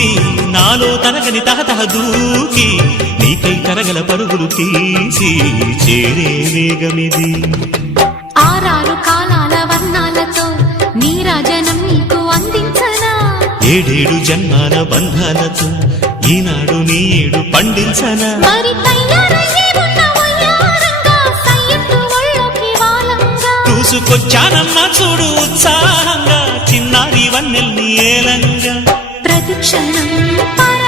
చూసి నాలో తరగని తహతహ దూకి నీకై తరగల పరుగులు తీసి చేరే వేగమిది. ఆరారు కాలాల వర్ణాలతో నీరాజనం నీకు అందించనా, ఏడేడు జన్మాల బంధాలతో ఈనాడు నీ ఏడు పండించనా. మరి తయారయ్యే ఉన్న వయ్యారంగా సయ్యత్తు ఒళ్ళోకి వాలంగా చూసుకొచ్చానమ్మా చూడు ఉత్సాహంగా చిన్నారి వన్నెల్ని ఏలంగా. ప్రతిక్షణం